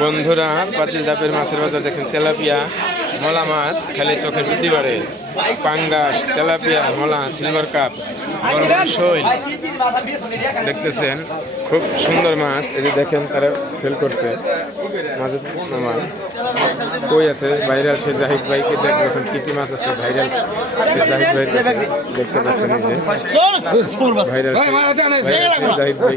বন্ধুরা পাতিল জাপের মাছের বাজার দেখছেন তেলাপিয়া মলা মাছ খালি চোখে বৃদ্ধি বাড়ে। পাঙ্গাস তেলাপিয়া মলা সিলভার কাপ বড় বড় শৈল দেখতেছেন খুব সুন্দর মাছ। এই যে দেখেন তারা সেল করছে। মাঝে আমার কই আছে? ভাইরাল সে জাহিদ ভাইকে দেখব এখন কি কি মাছ আছে। ভাইরাল সে জাহিদ ভাই দেখতে পাচ্ছেন এই যে। ভাইরাল জাহিদ ভাই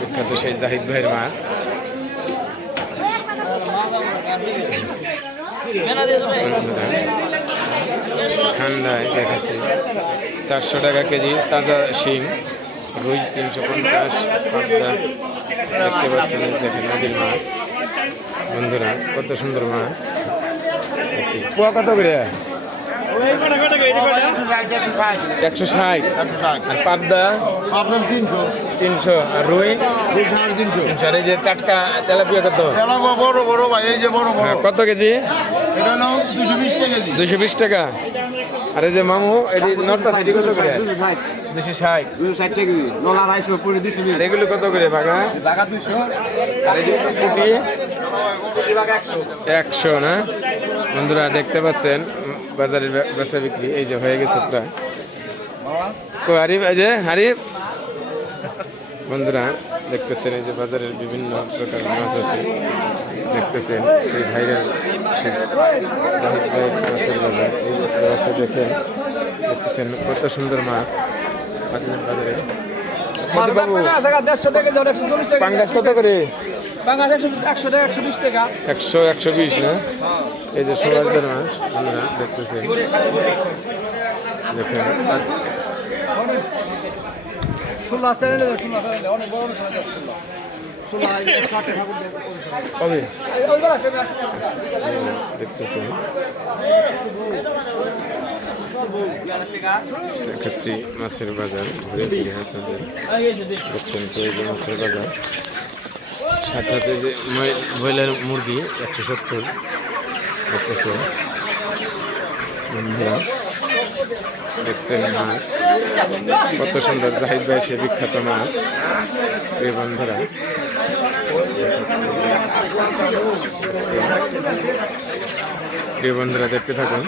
বিখ্যাত সেই জাহিদ ভাইয়ের মাছ ঠান্ডায় দেখাচ্ছি। চারশো টাকা কেজি তাজা শিং, রুই তিনশো পঞ্চাশ, পাবদা। দেখতে পাচ্ছেন, দেখেন নদীর মাছ। বন্ধুরা, কত সুন্দর মাছ। পোয়া কত করে? একশো ষাট। আর পাবদা? আপনার তিনশো। তিনশো। আর রুই? সাড়ে তিনশো। আর এই যে টাটকা তেলাপিয়া কত? বড় বড় ভাই এই যে বড় বড়। হ্যাঁ, কত কেজি? এটা নাও দুশো বিশ টাকা কেজি। দুশো বিশ টাকা। আর এই যে মামু এটি নটটা সেটি কত করে? দুশো ষাট দুশো ষাট। টাকা কেজি। নলা আড়াইশো পুরি দুশো আর এগুলো কত করে ভাগা জায়গা দুশো। আর এই পুটি একশো। না? বন্ধুরা দেখতে পাচ্ছেন উম, বাজারের বেচা বিক্রি এই যে হয়ে গেছে প্রায়। তো আরিফ এই যে আরিফ? বন্ধুরা দেখতেছেন এই যে বাজারের বিভিন্ন প্রকার মাছ আছে। দেখতেছেন সেই ভাইরাল মাছের বাজার। এই আছে দেখেন দেখতেছেন কত সুন্দর মাছ বাজারে। পাঙ্গাস কত করে? একশো একশো বিশ না? এই যে মাছ দেখতেছি দেখেন ষোলো আছে অনেক বড় একশো কবে? দেখাচ্ছি মাছের বাজার ঘুরে ফিরে আপনাদের? দেখছেন তো এই যে মাছের বাজার। সাথে যে ব্রয়লার মুরগি একশো সত্তর। দেখতেছেন। বন্ধুরা দেখছেন মাছ। কত সুন্দর জাহিদ ভাই সে বিখ্যাত মাছ। বন্ধুরা প্রিয় বন্ধুরা দেখতে থাকুন।